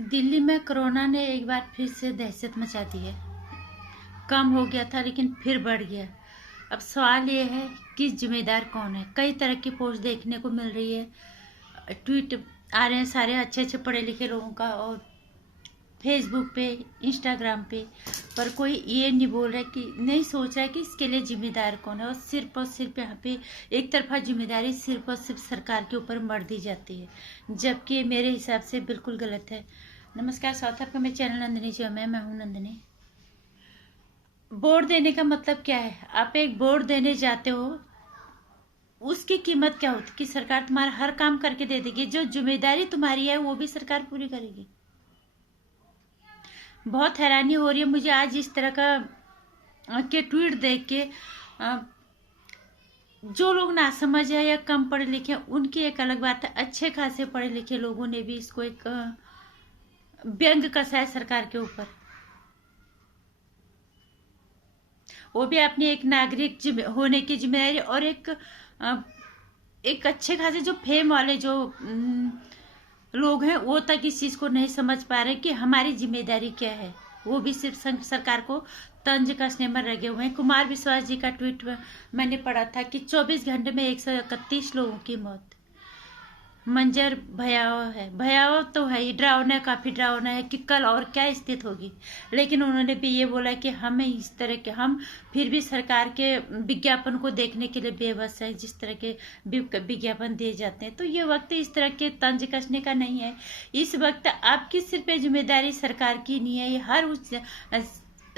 दिल्ली में कोरोना ने एक बार फिर से दहशत मचा दी है। कम हो गया था लेकिन फिर बढ़ गया। अब सवाल ये है कि जिम्मेदार कौन है। कई तरह की पोस्ट देखने को मिल रही है, ट्वीट आ रहे हैं सारे अच्छे अच्छे पढ़े लिखे लोगों का, और फेसबुक पे, इंस्टाग्राम पे, पर कोई ये नहीं बोल रहा है कि नहीं सोच रहा है कि इसके लिए जिम्मेदार कौन है। और सिर्फ यहाँ पे एक तरफा जिम्मेदारी सिर्फ और सिर्फ सरकार के ऊपर मढ़ दी जाती है, जबकि मेरे हिसाब से बिल्कुल गलत है। नमस्कार, स्वागत है आपका मेरे चैनल नंदिनी जी में। मैं हूँ नंदिनी। वोट देने का मतलब क्या है? आप एक वोट देने जाते हो, उसकी कीमत क्या होती है कि सरकार तुम्हारा हर काम करके दे देगी, जो जिम्मेदारी तुम्हारी है वो भी सरकार पूरी करेगी। बहुत हैरानी हो रही है मुझे आज इस तरह का के ट्वीट देख के। जो लोग नासमझ है या कम पढ़े लिखे उनकी एक अलग बात है, अच्छे खासे पढ़े लिखे लोगों ने भी इसको एक व्यंग कसा है सरकार के ऊपर। वो भी अपनी एक नागरिक होने की जिम्मेदारी और एक अच्छे खासे जो फेम वाले जो लोग हैं वो तक इस चीज को नहीं समझ पा रहे कि हमारी जिम्मेदारी क्या है। वो भी सिर्फ सरकार को तंज कसने में लगे हुए हैं। कुमार विश्वास जी का ट्वीट मैंने पढ़ा था कि 24 घंटे में 131 लोगों की मौत। मंजर भयावह है, भयावह तो है ही, डरावना, काफी डरावना है कि कल और क्या स्थिति होगी। लेकिन उन्होंने भी ये बोला कि हमें इस तरह के, हम फिर भी सरकार के विज्ञापन को देखने के लिए बेबस है, जिस तरह के विज्ञापन दिए जाते हैं। तो ये वक्त इस तरह के तंज कसने का नहीं है। इस वक्त आपकी सिर्फ जिम्मेदारी सरकार की नहीं है, ये हर उस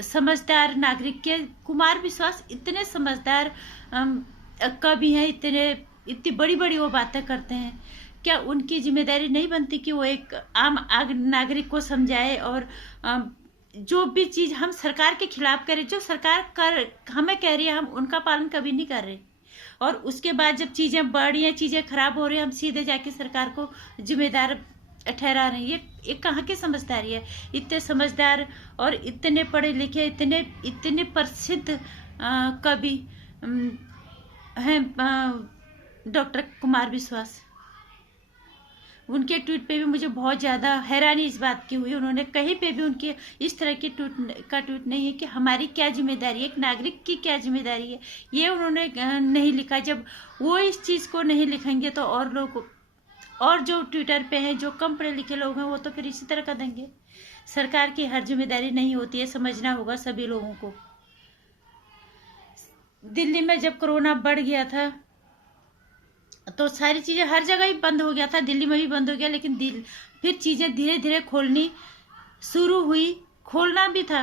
समझदार नागरिक के। कुमार विश्वास इतने समझदार कवि हैं, इतनी बड़ी बड़ी वो बातें करते हैं। क्या उनकी जिम्मेदारी नहीं बनती कि वो एक आम नागरिक को समझाए और जो भी चीज हम सरकार के खिलाफ करें, जो सरकार हमें कह रही है, हम उनका पालन कभी नहीं कर रहे। और उसके बाद जब चीजें बढ़ रही हैं, चीजें खराब हो रही हैं, हम सीधे जाके सरकार को जिम्मेदार ठहरा रहे हैं। ये कहाँ की समझदारी है? इतने समझदार और इतने पढ़े लिखे, इतने प्रसिद्ध कवि हैं डॉक्टर कुमार विश्वास। उनके ट्वीट पे भी मुझे बहुत ज़्यादा हैरानी इस बात की हुई। उन्होंने कहीं पे भी उनके इस तरह के ट्वीट नहीं है कि हमारी क्या जिम्मेदारी है, एक नागरिक की क्या जिम्मेदारी है, ये उन्होंने नहीं लिखा। जब वो इस चीज़ को नहीं लिखेंगे तो और लोग, और जो ट्विटर पे हैं, जो कम पढ़े लिखे लोग हैं, वो तो फिर इसी तरह का देंगे। सरकार की हर जिम्मेदारी नहीं होती है, समझना होगा सभी लोगों को। दिल्ली में जब कोरोना बढ़ गया था तो सारी चीज़ें हर जगह ही बंद हो गया था, दिल्ली में भी बंद हो गया। लेकिन फिर चीज़ें धीरे धीरे खोलनी शुरू हुई। खोलना भी था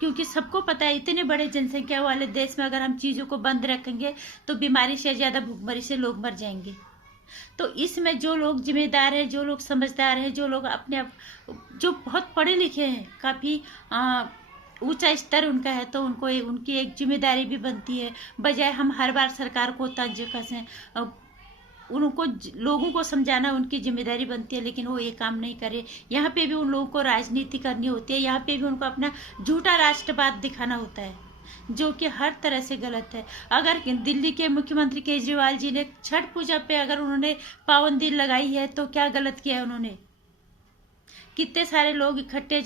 क्योंकि सबको पता है इतने बड़े जनसंख्या वाले देश में अगर हम चीज़ों को बंद रखेंगे तो बीमारी से ज़्यादा भूखमरी से लोग मर जाएंगे। तो इसमें जो लोग जिम्मेदार हैं, जो लोग समझदार हैं, जो लोग अपने आप जो बहुत पढ़े लिखे हैं, काफ़ी ऊंचा स्तर उनका है, तो उनको उनकी एक जिम्मेदारी भी बनती है। बजाय हम हर बार सरकार को तंज कसें, उनको लोगों को समझाना उनकी जिम्मेदारी बनती है, लेकिन वो ये काम नहीं करे। यहाँ पे भी उन लोगों को राजनीति करनी होती है, यहाँ पे भी उनको अपना झूठा राष्ट्रवाद दिखाना होता है, जो कि हर तरह से गलत है। अगर दिल्ली के मुख्यमंत्री केजरीवाल जी ने छठ पूजा पे अगर उन्होंने पाबंदी लगाई है तो क्या गलत किया है उन्होंने? कितने सारे लोग इकट्ठे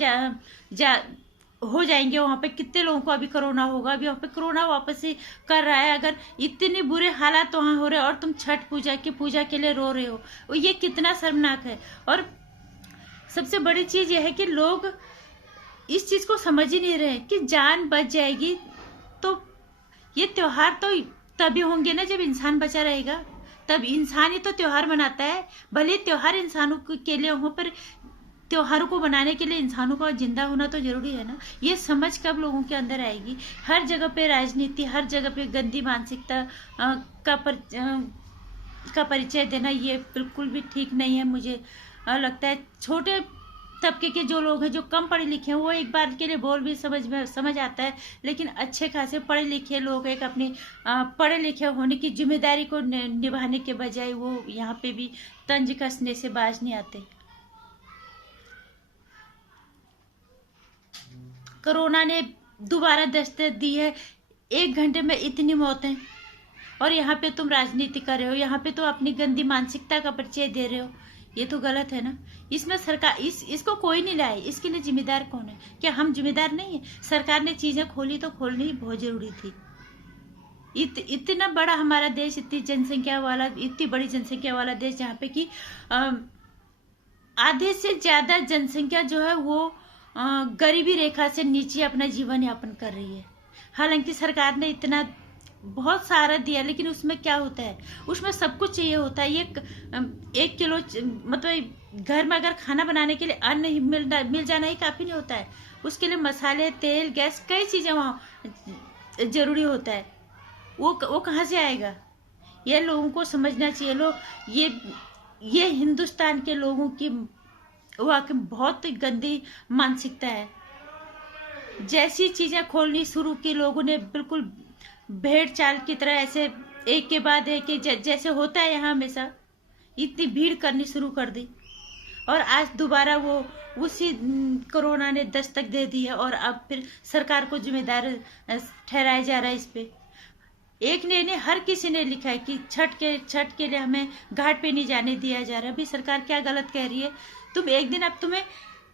हो जाएंगे वहां पे, कितने लोगों को अभी कोरोना होगा, अभी वहां पे कोरोना वापस से कर रहा है। अगर इतने बुरे हालात वहां हो रहे हैं और तुम छठ पूजा के लिए रो रहे हो, ये कितना शर्मनाक है। और सबसे बड़ी चीज ये है कि लोग इस चीज को समझ ही नहीं रहे कि जान बच जाएगी तो ये त्योहार तो तभी होंगे ना जब इंसान बचा रहेगा। तब इंसान ही तो त्योहार मनाता है। भले त्योहार इंसानों के लिए हो, पर त्योहारों को बनाने के लिए इंसानों का जिंदा होना तो जरूरी है ना। ये समझ कब लोगों के अंदर आएगी? हर जगह पे राजनीति, हर जगह पे गंदी मानसिकता का परिचय देना, ये बिल्कुल भी ठीक नहीं है। मुझे लगता है छोटे तबके के जो लोग हैं, जो कम पढ़े लिखे हैं, वो एक बार के लिए बोल भी समझ आता है। लेकिन अच्छे खासे पढ़े लिखे लोग एक अपने पढ़े लिखे होने की जिम्मेदारी को निभाने के बजाय वो यहाँ पे भी तंज कसने से बाज नहीं आते। कोरोना ने दोबारा दस्तक दी है। 1 घंटे में इतनी मौतें, और यहाँ पे तुम राजनीति कर रहे हो, यहाँ पे तो अपनी गंदी मानसिकता का परिचय दे रहे हो। ये तो गलत है ना। इसमें सरकार इसको कोई नहीं लाए, इसके लिए जिम्मेदार कौन है? क्या हम जिम्मेदार नहीं है? सरकार ने चीजें खोली तो खोलनी बहुत जरूरी थी। इतना बड़ा हमारा देश, इतनी जनसंख्या वाला, इतनी बड़ी जनसंख्या वाला देश, जहाँ पे कि आधे से ज्यादा जनसंख्या जो है वो गरीबी रेखा से नीचे अपना जीवन यापन कर रही है। हालांकि सरकार ने इतना बहुत सारा दिया, लेकिन उसमें क्या होता है, उसमें सब कुछ चाहिए होता है। एक किलो मतलब घर में अगर खाना बनाने के लिए अन्न मिल जाना ही काफी नहीं होता है। उसके लिए मसाले, तेल, गैस, कई चीजें वहाँ जरूरी होता है। वो कहाँ से आएगा? ये लोगों को समझना चाहिए। ये हिंदुस्तान के लोगों की वाकई बहुत गंदी मानसिकता है। जैसी चीजें खोलनी शुरू की लोगों ने, बिल्कुल भेड़ चाल की तरह ऐसे एक के बाद एक, जैसे होता है यहाँ हमेशा, इतनी भीड़ करनी शुरू कर दी। और आज दोबारा वो उसी कोरोना ने दस्तक दे दी है, और अब फिर सरकार को जिम्मेदार ठहराया जा रहा है इस पे। एक ने हर किसी ने लिखा है कि छठ के लिए हमें घाट पे नहीं जाने दिया जा रहा। अभी सरकार क्या गलत कह रही है? तुम एक दिन, अब तुम्हें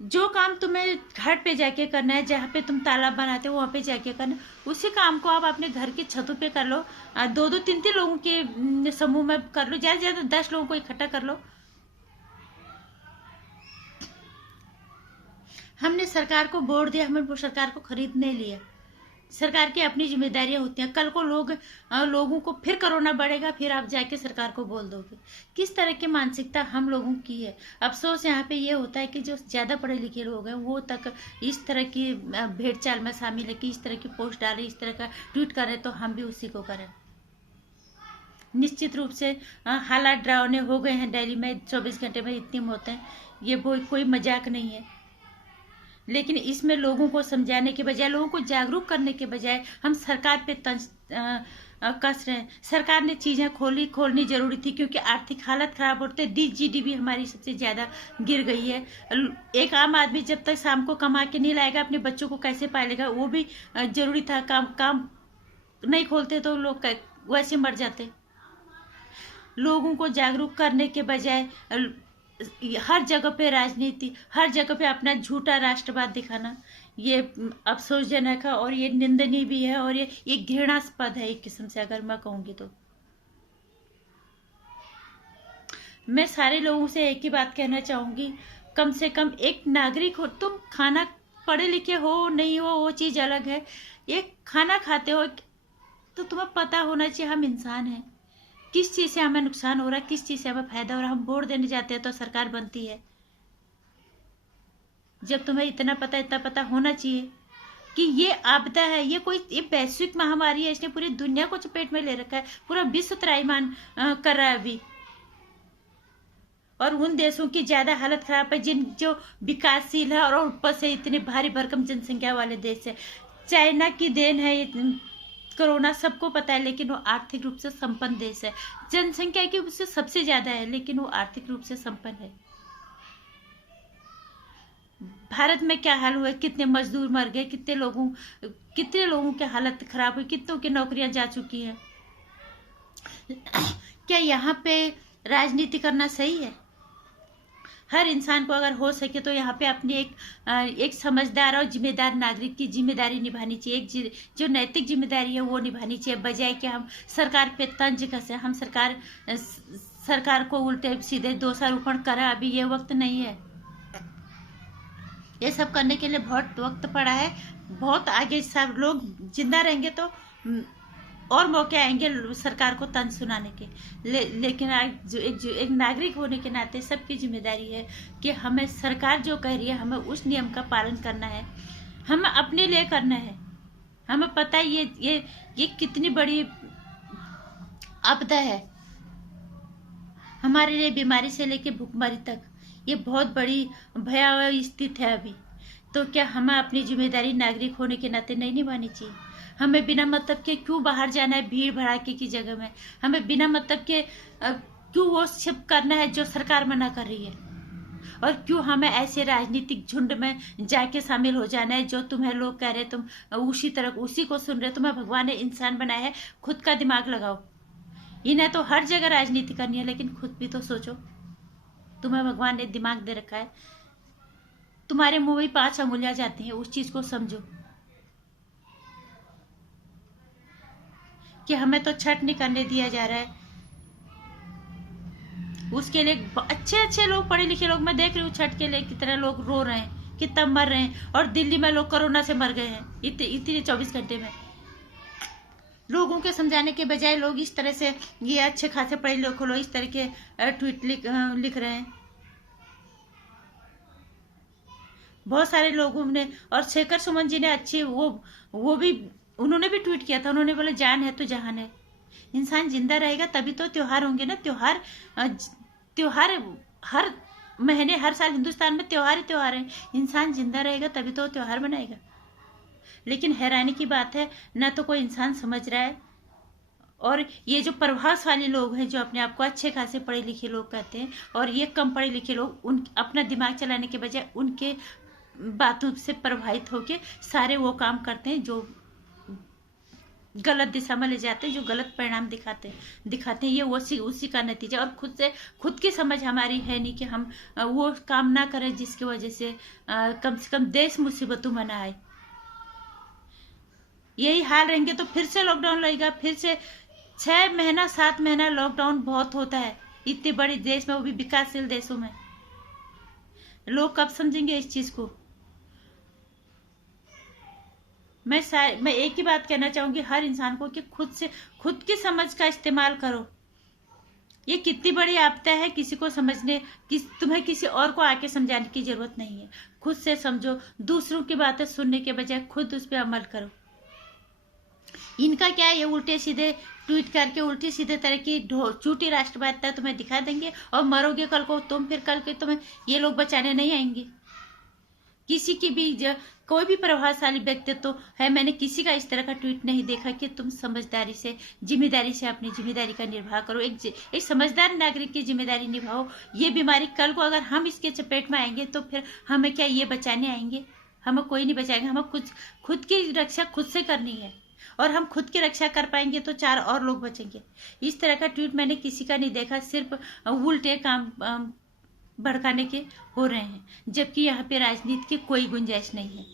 जो काम तुम्हें घाट पे जाके करना है, जहाँ पे तुम तालाब बनाते हो वहाँ पे जाके करना, उसी काम को आप अपने घर की छतों पे कर लो। 2-2, 3-3 लोगों के समूह में कर लो, ज्यादा से ज्यादा 10 लोगों को इकट्ठा कर लो। हमने सरकार को वोट दिया, हमने सरकार को खरीद नहीं लिया। सरकार की अपनी जिम्मेदारियां होती हैं। कल को लोगों को फिर कोरोना बढ़ेगा, फिर आप जाके सरकार को बोल दोगे। किस तरह की मानसिकता हम लोगों की है। अफसोस यहाँ पे ये होता है कि जो ज्यादा पढ़े लिखे लोग हैं वो तक इस तरह की भेड़ चाल में शामिल है कि इस तरह की पोस्ट डाले, इस तरह का ट्वीट करें तो हम भी उसी को करें। निश्चित रूप से हालात डरावने हो गए हैं। दिल्ली में 24 घंटे में इतनी मौतें, ये कोई मजाक नहीं है। लेकिन इसमें लोगों को समझाने के बजाय, लोगों को जागरूक करने के बजाय हम सरकार पे कस रहे हैं। सरकार ने चीजें खोलनी जरूरी थी, क्योंकि आर्थिक हालत खराब होते, GDP हमारी सबसे ज्यादा गिर गई है। एक आम आदमी जब तक शाम को कमा के नहीं लाएगा, अपने बच्चों को कैसे पालेगा? वो भी जरूरी था। काम नहीं खोलते तो लोग वैसे मर जाते। लोगों को जागरूक करने के बजाय हर जगह पे राजनीति, हर जगह पे अपना झूठा राष्ट्रवाद दिखाना, ये अफसोसजनक है और ये निंदनीय भी है, और ये घृणास्पद है एक किस्म से, अगर मैं कहूंगी तो। मैं सारे लोगों से एक ही बात कहना चाहूंगी, कम से कम एक नागरिक हो तुम। खाना पढ़े लिखे हो नहीं हो वो चीज अलग है। एक खाना खाते हो तो तुम्हें पता होना चाहिए हम इंसान हैं, किस चीज से हमें नुकसान हो रहा है, किस चीज से हमें फायदा हो रहा है। हम वोट देने जाते हैं तो सरकार बनती है। जब तुम्हें इतना पता होना चाहिए कि ये आपदा है, ये वैश्विक महामारी है, इसने पूरी दुनिया को चपेट में ले रखा है, पूरा विश्व त्राहिमाम कर रहा है अभी। और उन देशों की ज्यादा हालत खराब है जो विकासशील है, और ऊपर से इतने भारी भरकम जनसंख्या वाले देश है। चाइना की देन है कोरोना, सबको पता है, लेकिन वो आर्थिक रूप से संपन्न देश है। जनसंख्या की उससे सबसे ज्यादा है, लेकिन वो आर्थिक रूप से संपन्न है। भारत में क्या हाल हुआ, कितने मजदूर मर गए, कितने लोगों की हालत खराब हुई, कितनों की नौकरियां जा चुकी हैं। क्या यहाँ पे राजनीति करना सही है? हर इंसान को अगर हो सके तो यहाँ पे अपनी एक समझदार और जिम्मेदार नागरिक की जिम्मेदारी निभानी चाहिए। एक जो नैतिक जिम्मेदारी है वो निभानी चाहिए, बजाय कि हम सरकार पे तंज कसे, हम सरकार को उल्टे सीधे दोषारोपण करें। अभी ये वक्त नहीं है। ये सब करने के लिए बहुत वक्त पड़ा है। बहुत आगे सब लोग जिंदा रहेंगे तो और मौके आएंगे सरकार को तंज सुनाने के। लेकिन आज जो एक नागरिक होने के नाते सबकी जिम्मेदारी है कि हमें सरकार जो कह रही है हमें उस नियम का पालन करना है, हमें अपने लिए करना है। हमें पता है ये कितनी बड़ी आपदा है हमारे लिए, बीमारी से लेके भूखमरी तक ये बहुत बड़ी भयावह स्थिति है अभी। तो क्या हमें अपनी जिम्मेदारी नागरिक होने के नाते नहीं निभानी चाहिए? हमें बिना मतलब के क्यों बाहर जाना है भीड़ भड़ाके की जगह में? हमें बिना मतलब के क्यों वो सब करना है जो सरकार मना कर रही है? और क्यों हमें ऐसे राजनीतिक झुंड में जाके शामिल हो जाना है जो तुम्हें लोग कह रहे तुम उसी को सुन रहे, तुम्हें भगवान ने इंसान बनाया है, खुद का दिमाग लगाओ। इन्हें तो हर जगह राजनीति करनी है, लेकिन खुद भी तो सोचो। तुम्हें भगवान ने दिमाग दे रखा है, तुम्हारे मुंह में 5 अंगुलियां जाती हैं, उस चीज को समझो कि हमें तो छठ नहीं करने दिया जा रहा है। उसके लिए अच्छे अच्छे लोग, पढ़े लिखे लोग, मैं देख रही हूँ छठ के लिए कितने लोग रो रहे हैं, कितना मर रहे हैं। और दिल्ली में लोग कोरोना से मर गए हैं इतने 24 घंटे में। लोगों के समझाने के बजाय लोग इस तरह से, ये अच्छे खासे पढ़े लिखे लोग इस तरह के ट्वीट लिख रहे हैं। बहुत सारे लोगों ने, और शेखर सुमन जी ने अच्छी वो भी, उन्होंने भी ट्वीट किया था। उन्होंने बोला जान है तो जहान है। इंसान जिंदा रहेगा तभी तो त्योहार होंगे ना। त्योहार हर महीने, हर साल हिंदुस्तान में त्योहार ही त्योहार है। इंसान जिंदा रहेगा तभी तो त्योहार मनाएगा। लेकिन हैरानी की बात है, ना तो कोई इंसान समझ रहा है। और ये जो प्रभावशाली लोग हैं, जो अपने आप को अच्छे खासे पढ़े लिखे लोग कहते हैं, और ये कम पढ़े लिखे लोग, उन अपना दिमाग चलाने के बजाय उनके बातों से प्रभावित होकर सारे वो काम करते हैं जो गलत दिशा में ले जाते हैं, जो गलत परिणाम दिखाते हैं। ये उसी का नतीजा। और खुद की समझ हमारी है नहीं कि हम वो काम ना करें जिसकी वजह से कम से कम देश मुसीबतों में ना आए। यही हाल रहेंगे तो फिर से लॉकडाउन लगेगा, फिर से 6 महीना 7 महीना लॉकडाउन बहुत होता है इतने बड़े देश में, वो भी विकासशील देशों में। लोग कब समझेंगे इस चीज को? मैं एक ही बात कहना चाहूंगी हर इंसान को कि खुद की समझ का इस्तेमाल करो। ये कितनी बड़ी आपदा है, किसी को समझने तुम्हें किसी और को आके समझाने की जरूरत नहीं है। खुद से समझो, दूसरों की बातें सुनने के बजाय खुद उस पर अमल करो। इनका क्या है, ये उल्टे सीधे ट्वीट करके उल्टी सीधे तरह की झूठी राष्ट्रवादिता तुम्हें दिखा देंगे और मरोगे कल को तुम, फिर कल के तुम्हें ये लोग बचाने नहीं आएंगे। किसी की भी कोई भी प्रभावशाली व्यक्तित्व है, मैंने किसी का इस तरह का ट्वीट नहीं देखा कि तुम समझदारी से, जिम्मेदारी से अपनी जिम्मेदारी का निर्वाह करो। एक समझदार नागरिक की जिम्मेदारी निभाओ। ये बीमारी कल को अगर हम इसके चपेट में आएंगे तो फिर हमें क्या ये बचाने आएंगे? हमें कोई नहीं बचाएंगे। हमें खुद की रक्षा खुद से करनी है, और हम खुद की रक्षा कर पाएंगे तो 4 और लोग बचेंगे। इस तरह का ट्वीट मैंने किसी का नहीं देखा। सिर्फ उल्टे काम भड़काने के हो रहे हैं, जबकि यहाँ पे राजनीति की कोई गुंजाइश नहीं है।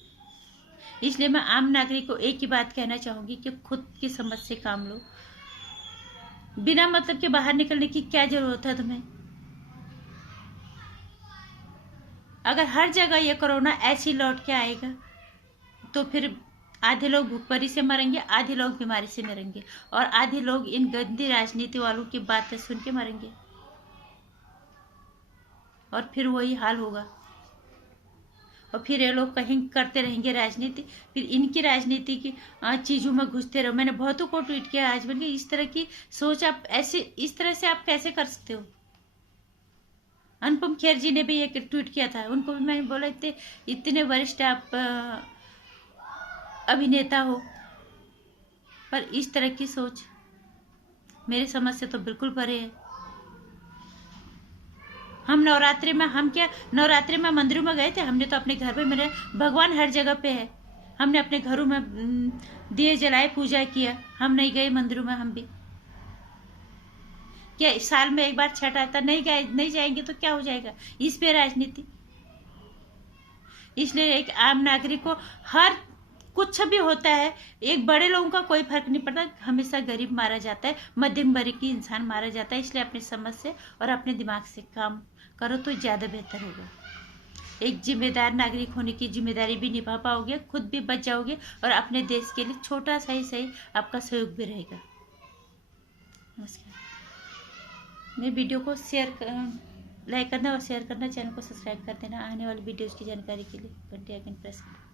इसलिए मैं आम नागरिक को एक ही बात कहना चाहूंगी कि खुद की समझ से काम लो। बिना मतलब के बाहर निकलने की क्या जरूरत है तुम्हें? अगर हर जगह ये कोरोना ऐसी लौट के आएगा तो फिर आधे लोग भूखमरी से मरेंगे, आधे लोग बीमारी से मरेंगे, और आधे लोग इन गंदी राजनीति वालों की बातें सुन के मरेंगे। और फिर वही हाल होगा, और फिर ये लोग कहीं करते रहेंगे राजनीति, फिर इनकी राजनीति की चीजों में घुसते रहो। मैंने बहुतों को ट्वीट किया आज बल्कि, इस तरह की सोच आप इस तरह से आप कैसे कर सकते हो? अनुपम खेर जी ने भी एक ट्वीट किया था, उनको भी मैंने बोला इतने वरिष्ठ आप अभिनेता हो, पर इस तरह की सोच मेरे समझ से तो बिल्कुल परे है। हम नवरात्रि में मंदिरों में गए थे? हमने तो अपने घर पे, मेरे भगवान हर जगह पे है, हमने अपने घरों में दिए जलाए, पूजा किया। हम नहीं गए मंदिरों में? हम भी क्या साल में एक बार छठ आता, नहीं जाएंगे तो क्या हो जाएगा? इस पे राजनीति। इसलिए एक आम नागरिक को हर कुछ भी होता है, एक बड़े लोगों का कोई फर्क नहीं पड़ता, हमेशा गरीब मारा जाता है, मध्यम वर्ग की इंसान मारा जाता है। इसलिए अपनी समझ से और अपने दिमाग से काम करो तो ज्यादा बेहतर होगा। एक जिम्मेदार नागरिक होने की जिम्मेदारी भी निभा पाओगे, खुद भी बच जाओगे, और अपने देश के लिए छोटा सा ही सही आपका सहयोग भी रहेगा। नमस्कार। मेरे वीडियो को लाइक करना और शेयर करना, चैनल को सब्सक्राइब कर देना। आने वाली वीडियोस की जानकारी के लिए घंटी आइकन प्रेस करना।